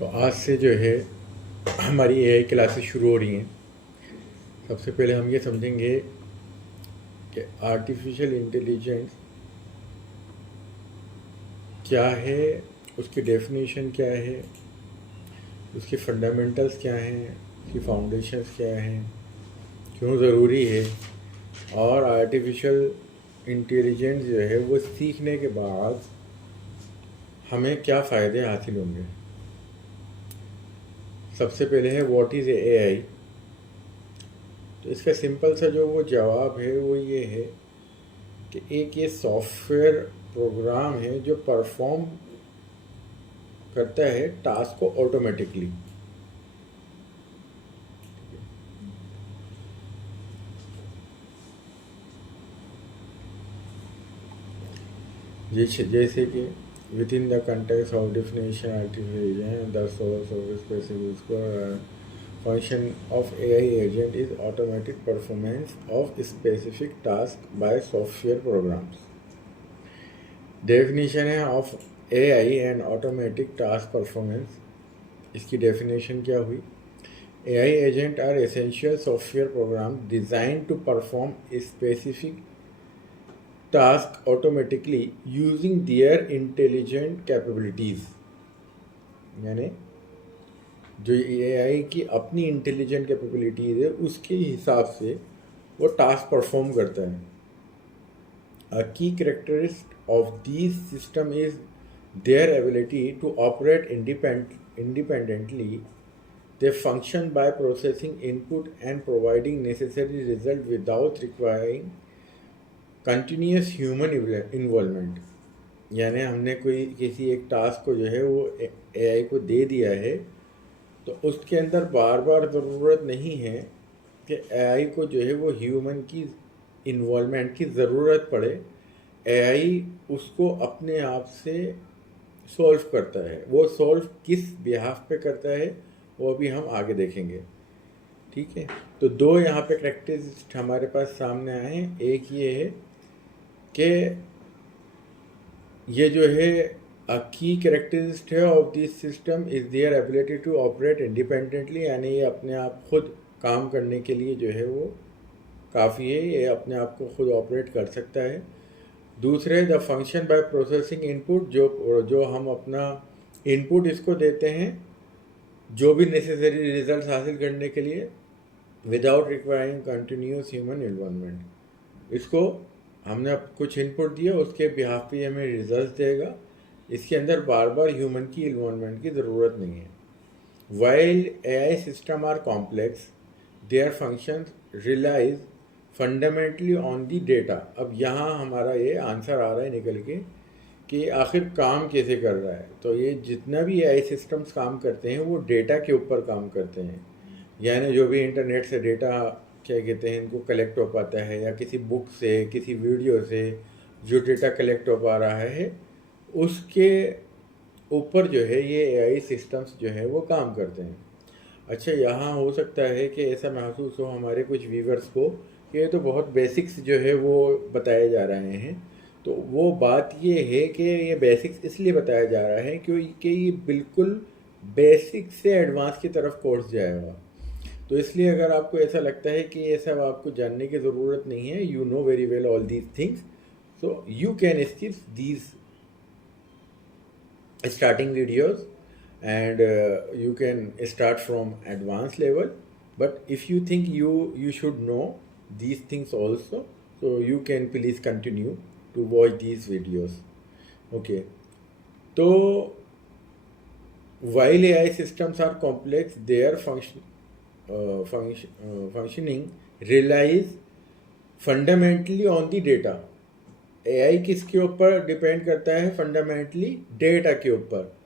तो आज से जो है हमारी एआई क्लासेस शुरू हो रही हैं। सबसे पहले हम ये समझेंगे कि आर्टिफिशियल इंटेलिजेंस क्या है, उसकी डेफिनेशन क्या है, उसके फंडामेंटल्स क्या हैं, उसकी फाउंडेशंस क्या हैं, क्यों ज़रूरी है, और आर्टिफिशियल इंटेलिजेंस जो है वो सीखने के बाद हमें क्या फ़ायदे हासिल होंगे। सबसे पहले है व्हाट इज़ एआई। तो इसका सिंपल सा जो वो जवाब है वो ये है कि एक ये सॉफ्टवेयर प्रोग्राम है जो परफॉर्म करता है टास्क को ऑटोमेटिकली। जैसे कि with in the context of definition artificial the source of specific function of AI agent is automatic performance of specific task by software programs. Definition है of AI and automatic task performance. इसकी definition क्या हुई? AI agent are essential software program design to perform specific task automatically using their intelligent capabilities. यानी जो AI की अपनी intelligent capabilities है उसके हिसाब से वो टास्क परफॉर्म करता है। A key characteristic of these system is their ability to operate independently. They function by processing input and providing necessary result without requiring continuous human involvement. यानी हमने कोई किसी एक टास्क को जो है वो एआई को दे दिया है तो उसके अंदर बार बार ज़रूरत नहीं है कि एआई को जो है वो ह्यूमन की इन्वॉल्वमेंट की ज़रूरत पड़े। एआई उसको अपने आप से सॉल्व करता है। वो सॉल्व किस बिहाफ पे करता है वो अभी हम आगे देखेंगे। ठीक है, तो दो यहाँ पे कैरेक्टरिस्टिक्स हमारे पास सामने आए हैं। एक ये है कि ये जो है की कैरेक्टरिस्टिक है of this system is their ability to operate independently. यानी ये अपने आप खुद काम करने के लिए जो है वो काफ़ी है, ये अपने आप को खुद ऑपरेट कर सकता है। दूसरे the function by processing input, जो हम अपना इनपुट इसको देते हैं जो भी नेसेसरी रिजल्ट हासिल करने के लिए without requiring continuous human involvement. इसको हमने कुछ इनपुट दिया, उसके बिहाफ पे हमें रिजल्ट देगा। इसके अंदर बार बार ह्यूमन की इन्वॉल्वमेंट की ज़रूरत नहीं है। While AI system are complex their function relies fundamentally on the data. अब यहाँ हमारा ये आंसर आ रहा है निकल के कि आखिर काम कैसे कर रहा है। तो ये जितना भी एआई सिस्टम्स काम करते हैं वो डेटा के ऊपर काम करते हैं। यानी जो भी इंटरनेट से डेटा क्या कहते हैं इनको कलेक्ट हो पाता है, या किसी बुक से किसी वीडियो से जो डेटा कलेक्ट हो पा रहा है उसके ऊपर जो है ये एआई सिस्टम्स जो है वो काम करते हैं। अच्छा, यहाँ हो सकता है कि ऐसा महसूस हो हमारे कुछ व्यूवर्स को कि ये तो बहुत बेसिक्स जो है वो बताए जा रहे हैं। तो वो बात ये है कि ये बेसिक्स इसलिए बताया जा रहा है क्योंकि ये बिल्कुल बेसिक से एडवांस की तरफ कोर्स जाएगा। तो इसलिए अगर आपको ऐसा लगता है कि ये सब आपको जानने की ज़रूरत नहीं है, you know very well all these things, so you can skip these starting videos and you can start from advanced level. But if you think you should know these things also, so you can please continue to watch these videos. Okay, so while AI systems are complex, their functioning relies fundamentally on the data. AI किसके ऊपर depend करता है? Fundamentally data के ऊपर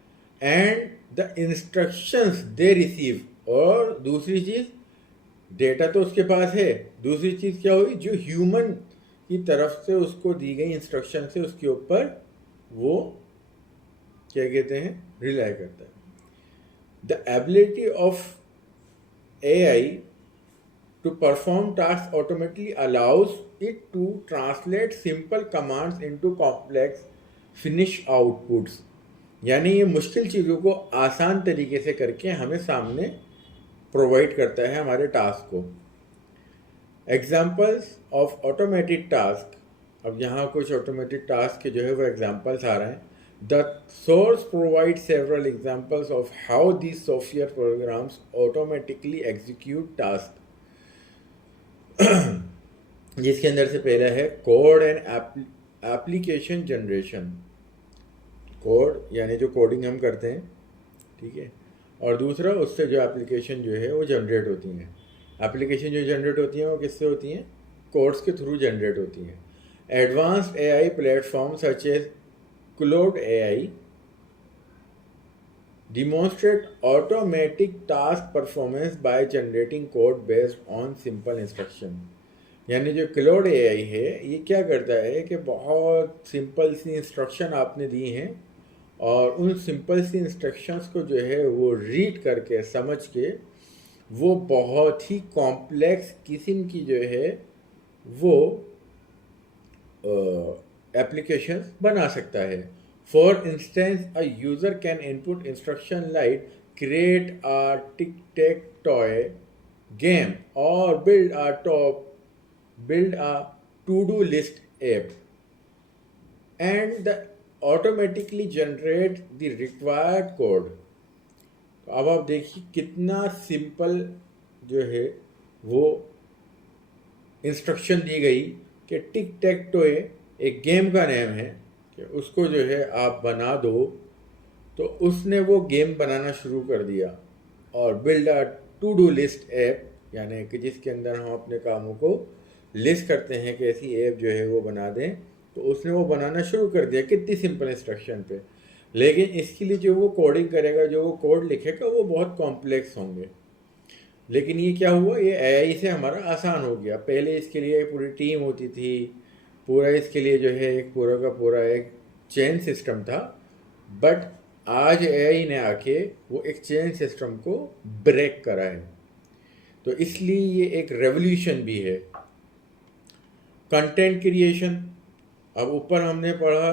and the instructions they receive. और दूसरी चीज़, data तो उसके पास है, दूसरी चीज़ क्या हुई, जो ह्यूमन की तरफ से उसको दी गई इंस्ट्रक्शन से उसके ऊपर वो क्या कहते हैं, रिलाई करता है। The ability of AI to perform tasks automatically allows it to translate simple commands into complex finished outputs. यानी ये मुश्किल चीज़ों को आसान तरीके से करके हमें सामने प्रोवाइड करता है हमारे टास्क को। एग्जाम्पल्स ऑफ ऑटोमेटेड टास्क, अब यहाँ कुछ ऑटोमेटेड टास्क के जो है वो एग्जाम्पल्स आ रहे हैं। The source provide several examples of how this software programmes automatically execute task, जिसके अंदर से पहला है code and application generation. Code यानी जो कोडिंग हम करते हैं, ठीक है, और दूसरा उससे जो एप्लीकेशन जो है वो जनरेट होती हैं। एप्लीकेशन जो जनरेट होती हैं वो किससे होती हैं? कोड्स के थ्रू जनरेट होती हैं। Advanced AI platform such as Claude AI demonstrate automatic task performance by generating code based on simple instruction। यानी जो क्लाउड एआई है ये क्या करता है कि बहुत सिंपल सी इंस्ट्रक्शन आपने दी हैं और उन सिंपल सी इंस्ट्रक्शंस को जो है वो रीड करके समझ के वो बहुत ही कॉम्प्लेक्स किस्म की जो है वो एप्लीकेशंस बना सकता है। For instance a user can input instruction like create a tic tac toe game और build a to-do list app and automatically generate the required code। अब आप देखिए कितना सिंपल जो है वो इंस्ट्रक्शन दी गई कि टिक टेक टॉय एक गेम का नेम है कि उसको जो है आप बना दो, तो उसने वो गेम बनाना शुरू कर दिया। और build a to do list app, यानी कि जिसके अंदर हम अपने कामों को लिस्ट करते हैं कि ऐसी ऐप जो है वो बना दें, तो उसने वो बनाना शुरू कर दिया कितनी सिंपल इंस्ट्रक्शन पे। लेकिन इसके लिए जो वो कोडिंग करेगा, जो वो कोड लिखेगा, वो बहुत कॉम्प्लेक्स होंगे। लेकिन ये क्या हुआ, ये एआई से हमारा आसान हो गया। पहले इसके लिए एक पूरी टीम होती थी, पूरा इसके लिए जो है एक पूरा का पूरा एक चेन सिस्टम था। बट आज एआई ने आके वो एक चेन सिस्टम को ब्रेक करा है, तो इसलिए ये एक रेवोल्यूशन भी है। कंटेंट क्रिएशन, अब ऊपर हमने पढ़ा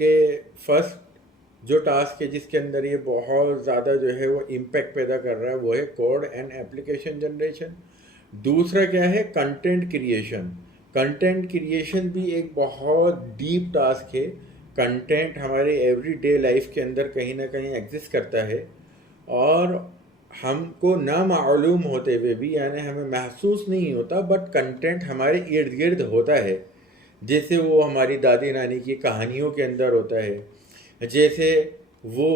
कि फर्स्ट जो टास्क है जिसके अंदर ये बहुत ज़्यादा जो है वो इम्पैक्ट पैदा कर रहा है वो है कोड एंड एप्लीकेशन जनरेशन। दूसरा क्या है? Content creation. कंटेंट क्रिएशन भी एक बहुत डीप टास्क है। कंटेंट हमारे एवरीडे लाइफ के अंदर कहीं ना कहीं एग्जिस्ट करता है और हमको ना मालूम होते हुए भी, यानी हमें महसूस नहीं होता, बट कंटेंट हमारे इर्द गिर्द होता है। जैसे वो हमारी दादी नानी की कहानियों के अंदर होता है, जैसे वो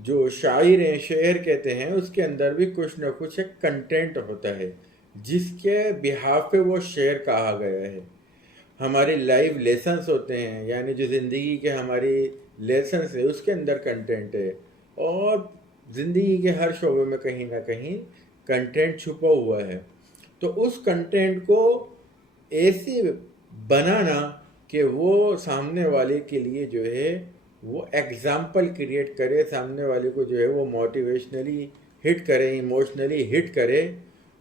जो शायर हैं, शेर कहते हैं, उसके अंदर भी कुछ ना कुछ एक कंटेंट होता है जिसके बिहाफ पे वो शेर कहा गया है। हमारे लाइव लेसन्स होते हैं, यानी जो ज़िंदगी के हमारी लेसन्स है उसके अंदर कंटेंट है। और ज़िंदगी के हर शोबे में कहीं ना कहीं कंटेंट छुपा हुआ है। तो उस कंटेंट को ऐसे बनाना कि वो सामने वाले के लिए जो है वो एग्जाम्पल क्रिएट करे, सामने वाले को जो है वो मोटिवेशनली हिट करे, इमोशनली हिट करे,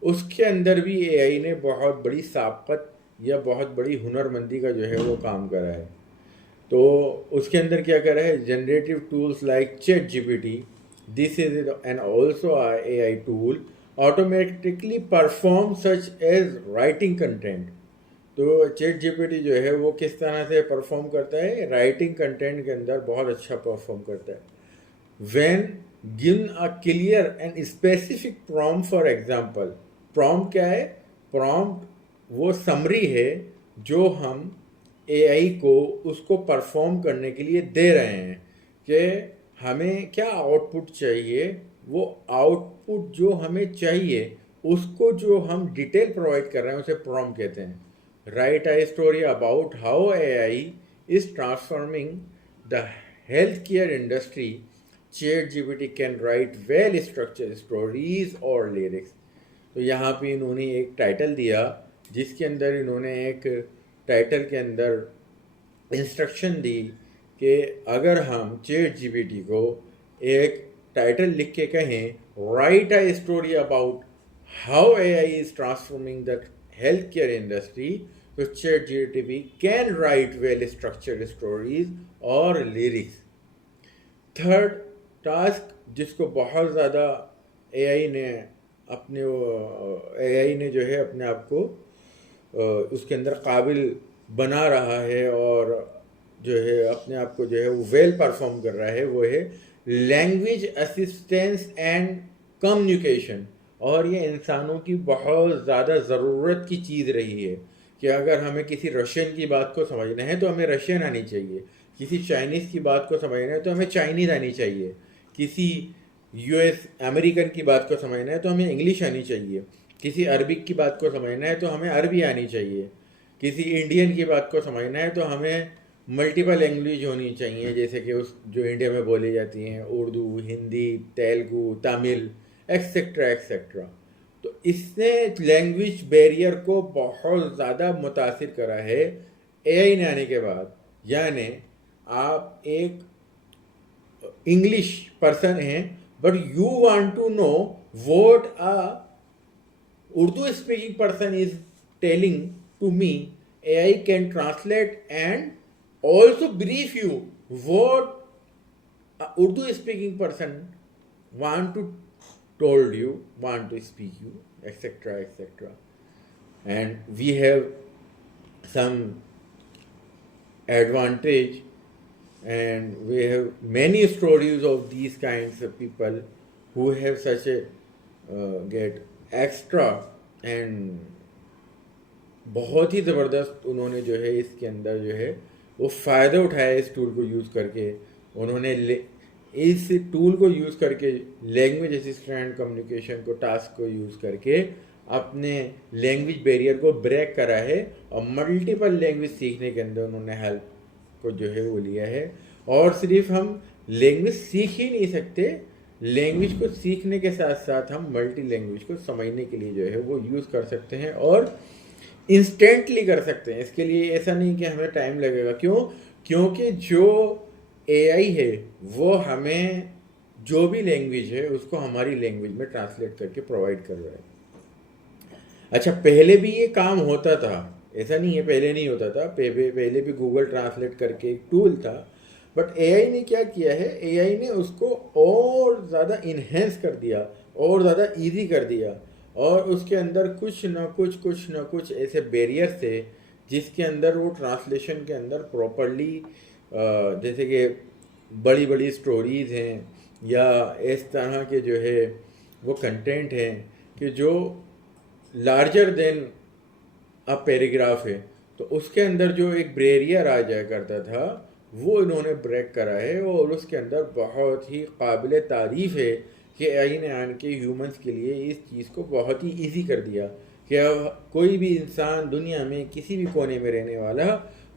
उसके अंदर भी एआई ने बहुत बड़ी साबकत या बहुत बड़ी हुनरमंदी का जो है वो काम करा है। तो उसके अंदर क्या करा है? Generative tools like ChatGPT, this is an also AI tool, automatically perform such as writing content. तो चैट जीपीटी जो है वो किस तरह से परफॉर्म करता है? राइटिंग कंटेंट के अंदर बहुत अच्छा परफॉर्म करता है। When given a clear and specific prompt, for example, prompt क्या है? प्रॉम्प्ट वो समरी है जो हम एआई को उसको परफॉर्म करने के लिए दे रहे हैं कि हमें क्या आउटपुट चाहिए। वो आउटपुट जो हमें चाहिए उसको जो हम डिटेल प्रोवाइड कर रहे हैं उसे प्रॉम्प्ट कहते हैं। Write a story about how AI is transforming the healthcare industry. ChatGPT can write well-structured stories or lyrics। तो यहाँ पे इन्होंने एक टाइटल दिया जिसके अंदर इन्होंने एक टाइटल के अंदर इंस्ट्रक्शन दी कि अगर हम ChatGPT को एक टाइटल लिख के कहें right a story about how AI is transforming the healthcare industry, तो ChatGPT can write well structured stories or lyrics। Third task जिसको बहुत ज़्यादा एआई ने जो है अपने आप को उसके अंदर काबिल बना रहा है और जो है अपने आप को जो है वो वेल परफॉर्म कर रहा है, वो है लैंग्वेज असिस्टेंस एंड कम्युनिकेशन। और ये इंसानों की बहुत ज़्यादा ज़रूरत की चीज़ रही है कि अगर हमें किसी रशियन की बात को समझना है तो हमें रशियन आनी चाहिए, किसी चाइनीज़ की बात को समझना है तो हमें चाइनीज़ आनी चाहिए, किसी यूएस अमेरिकन की बात को समझना है तो हमें इंग्लिश आनी चाहिए, किसी अरबिक की बात को समझना है तो हमें अरबी आनी चाहिए, किसी इंडियन की बात को समझना है तो हमें मल्टीपल लैंग्वेज होनी चाहिए, जैसे कि उस जो इंडिया में बोली जाती हैं, उर्दू, हिंदी, तेलुगु, तमिल, एक्सेट्रा एक्सेट्रा। तो इसने लैंग्वेज बैरियर को बहुत ज़्यादा मुतासिर करा है एआई ने आने के बाद। यानी आप एक इंग्लिश पर्सन हैं but you want to know what a Urdu speaking person is telling to me, AI can translate and also brief you what a Urdu speaking person want to told you, want to speak you, etc. etc. And we have some advantage and we have many stories of these kinds of people who have such a get extra and बहुत ही ज़बरदस्त उन्होंने जो है इसके अंदर जो है वो फ़ायदा उठाया इस टूल को यूज़ करके। उन्होंने इस टूल को यूज़ करके लैंग्वेज असिस्टेंट कम्युनिकेशन को टास्क को यूज़ करके अपने लैंग्वेज बैरियर को ब्रेक करा है और मल्टीपल लैंग्वेज सीखने के अंदर उन्होंने हेल्प को जो है वो लिया है। और सिर्फ हम लैंग्वेज सीख ही नहीं सकते, लैंग्वेज को सीखने के साथ साथ हम मल्टी लैंग्वेज को समझने के लिए जो है वो यूज़ कर सकते हैं और इंस्टेंटली कर सकते हैं। इसके लिए ऐसा नहीं कि हमें टाइम लगेगा, क्योंकि जो एआई है वो हमें जो भी लैंग्वेज है उसको हमारी लैंग्वेज में ट्रांसलेट करके प्रोवाइड कर रहा है। अच्छा, पहले भी ये काम होता था, ऐसा नहीं है पहले नहीं होता था, पहले भी गूगल ट्रांसलेट करके एक टूल था, बट एआई ने क्या किया है, एआई ने उसको और ज़्यादा इन्हेंस कर दिया और ज़्यादा इजी कर दिया और उसके अंदर कुछ ना कुछ ऐसे बैरियर थे जिसके अंदर वो ट्रांसलेशन के अंदर प्रॉपरली जैसे कि बड़ी बड़ी स्टोरीज़ हैं या इस तरह के जो है वो कंटेंट हैं कि जो लार्जर देन अ पैराग्राफ है, तो उसके अंदर जो एक बैरियर आ जाया करता था वो इन्होंने ब्रेक करा है और उसके अंदर बहुत ही काबिल तारीफ़ है कि एआई ने आन के ह्यूमंस के लिए इस चीज़ को बहुत ही इजी कर दिया कि अब कोई भी इंसान दुनिया में किसी भी कोने में रहने वाला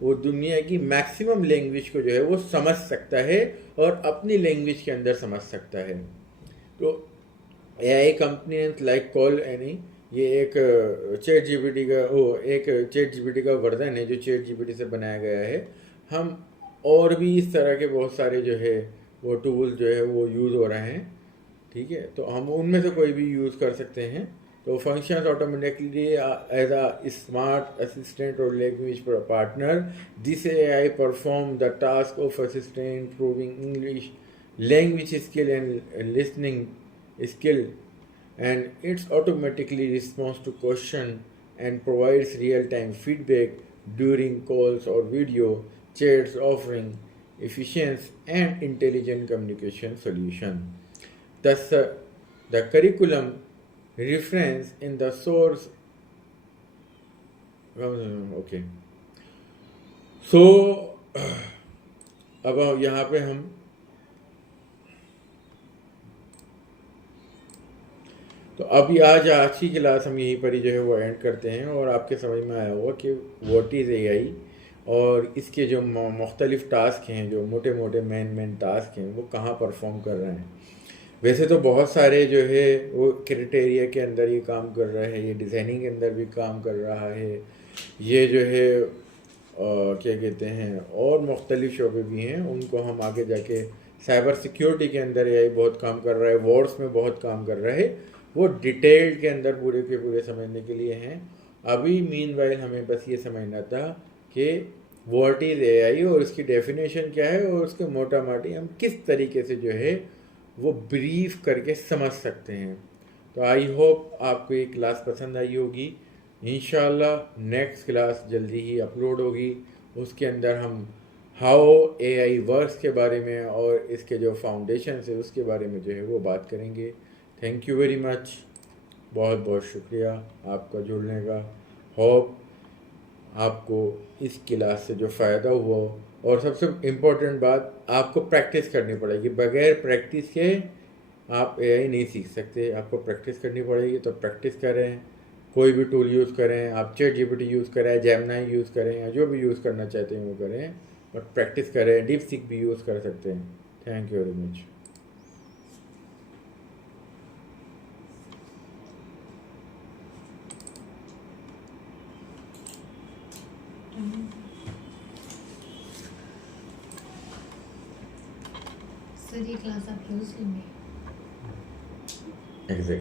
वो दुनिया की मैक्सिमम लैंग्वेज को जो है वो समझ सकता है और अपनी लैंग्वेज के अंदर समझ सकता है। तो AI company like call any, ये एक चैट जीपीटी का वर्जन है जो चैट जीपीटी से बनाया गया है। हम और भी इस तरह के बहुत सारे जो है वो टूल जो है वो यूज़ हो रहे हैं, ठीक है, तो हम उनमें से कोई भी यूज़ कर सकते हैं। तो functions automatically as a smart assistant और language partner, this AI perform the task of assistant improving English language skill and listening skill, and it's automatically responds to question and provides real-time feedback during calls or video chats, offering efficient and intelligent communication solution. Thus, the curriculum reference in the source. Okay. So, अब यहाँ पे हम तो अभी आज की class हम यहीं पर ही जो है वो एंड करते हैं और आपके समझ में आया होगा कि व्हाट इज़ एआई और इसके जो मुख्तलिफ टास्क हैं, जो मोटे मोटे मेन टास्क हैं, वो कहाँ परफॉर्म कर रहे हैं। वैसे तो बहुत सारे जो है वो क्राइटेरिया के अंदर ये काम कर रहा है, ये डिज़ाइनिंग के अंदर भी काम कर रहा है, ये जो है क्या कहते हैं और मुख्तलिफ शोबे भी हैं, उनको हम आगे जाके साइबर सिक्योरिटी के अंदर एआई बहुत काम कर रहा है, वर्ड्स में बहुत काम कर रहा है, वो डिटेल्ड के अंदर पूरे के पूरे समझने के लिए हैं। अभी मीनवाइल हमें बस ये समझना था कि व्हाट इज़ एआई और उसकी डेफिनेशन क्या है और उसके मोटा माटी हम किस तरीके से जो है वो ब्रीफ करके समझ सकते हैं। तो आई होप आपको ये क्लास पसंद आई होगी। इंशाल्लाह नेक्स्ट क्लास जल्दी ही अपलोड होगी। उसके अंदर हम हाउ एआई वर्क्स के बारे में और इसके जो फाउंडेशन है उसके बारे में जो है वो बात करेंगे। थैंक यू वेरी मच, बहुत बहुत शुक्रिया आपका जुड़ने का। होप आपको इस क्लास से जो फ़ायदा हुआ हो, और सबसे इम्पोर्टेंट बात, आपको प्रैक्टिस करनी पड़ेगी। बगैर प्रैक्टिस के आप एआई नहीं सीख सकते, आपको प्रैक्टिस करनी पड़ेगी। तो प्रैक्टिस करें, कोई भी टूल यूज़ करें, आप चैट जीपीटी यूज़ करें, जेमिनी यूज़ करें, या जो भी यूज़ करना चाहते हैं वो करें, बट प्रैक्टिस करें। डीप सीक भी यूज़ कर सकते हैं। Thank you very much. Sir ये क्लास आप रोज लेंगे? एग्जैक्ट